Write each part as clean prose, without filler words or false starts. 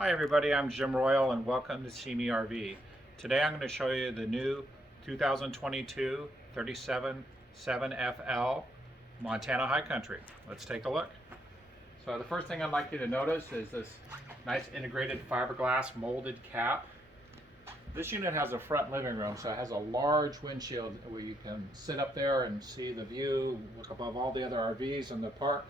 Hi everybody, I'm Jim Royal and welcome to Simi RV. Today I'm going to show you the new 2022 37.7FL Montana High Country. Let's take a look. So the first thing I'd like you to notice is this nice integrated fiberglass molded cap. This unit has a front living room, so it has a large windshield where you can sit up there and see the view, look above all the other RVs in the park.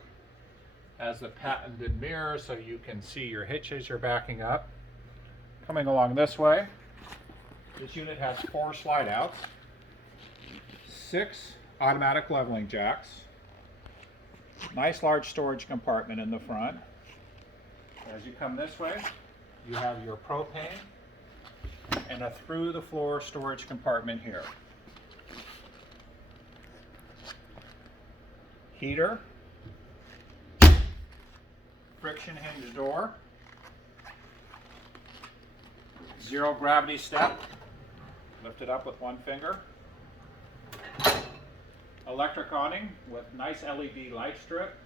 Has the patented mirror so you can see your hitches you're backing up. Coming along this way, this unit has 4 slide outs, 6 automatic leveling jacks, nice large storage compartment in the front. As you come this way, you have your propane and a through the floor storage compartment here. Heater, friction hinge door, zero gravity step, lift it up with one finger, electric awning with nice LED light strip,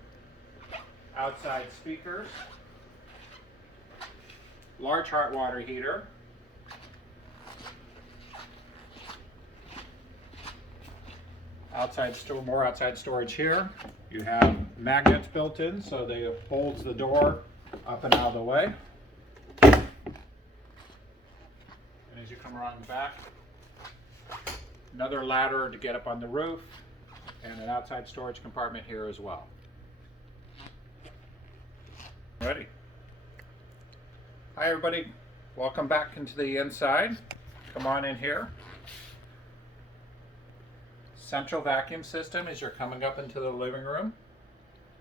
outside speakers, large hot water heater, more outside storage here. You have magnets built in so they holds the door up and out of the way. And as you come around the back, another ladder to get up on the roof and an outside storage compartment here as well. Ready. Hi everybody, welcome back into the inside. Come on in here. Central vacuum system as you're coming up into the living room.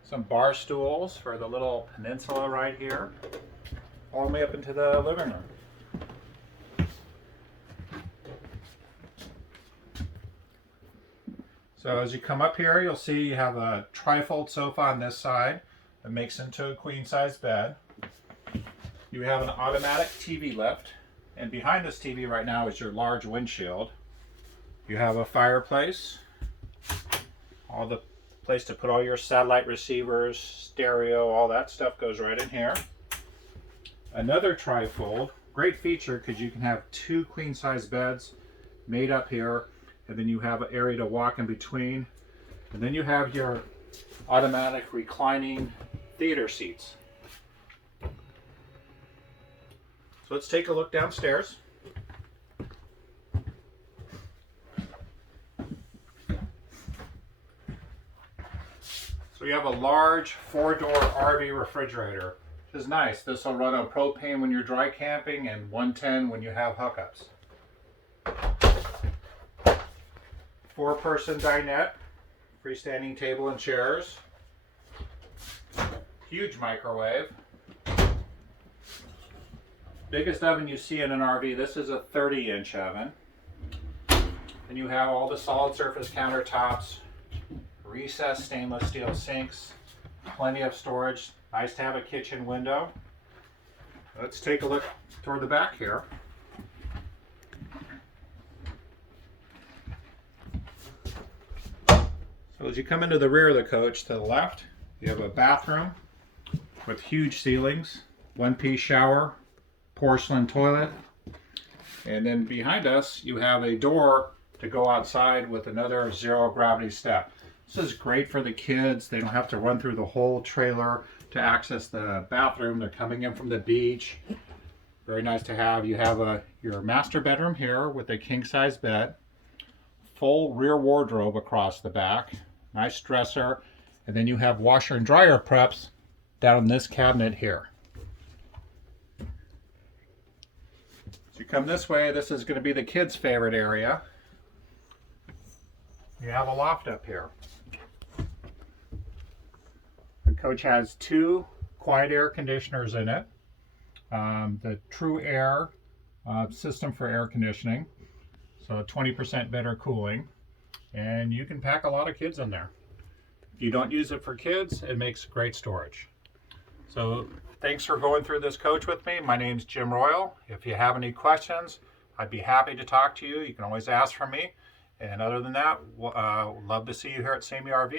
Some bar stools for the little peninsula right here, all the way up into the living room. So as you come up here, you'll see you have a trifold sofa on this side that makes into a queen size bed. You have an automatic TV lift, and behind this TV right now is your large windshield. You have a fireplace, all the place to put all your satellite receivers, stereo, all that stuff goes right in here. Another trifold, great feature because you can have 2 queen size beds made up here, and then you have an area to walk in between, and then you have your automatic reclining theater seats. So let's take a look downstairs. So you have a large 4-door RV refrigerator, which is nice. This will run on propane when you're dry camping and 110 when you have hookups. 4-person dinette, freestanding table and chairs, huge microwave. Biggest oven you see in an RV. This is a 30-inch oven. And you have all the solid surface countertops, recessed stainless steel sinks, plenty of storage. Nice to have a kitchen window. Let's take a look toward the back here. So as you come into the rear of the coach to the left, you have a bathroom with huge ceilings, 1-piece shower, porcelain toilet, and then behind us you have a door to go outside with another zero gravity step. This is great for the kids. They don't have to run through the whole trailer to access the bathroom. They're coming in from the beach. Very nice to have. You have your master bedroom here with a king-size bed, full rear wardrobe across the back, nice dresser, and then you have washer and dryer preps down in this cabinet here. So you come this way, this is going to be the kids' favorite area. You have a loft up here. The coach has 2 quiet air conditioners in it. The True Air system for air conditioning, so 20% better cooling, and you can pack a lot of kids in there. If you don't use it for kids, it makes great storage. So thanks for going through this coach with me. My name's Jim Royal. If you have any questions, I'd be happy to talk to you. You can always ask for me. And other than that, love to see you here at Simi RV.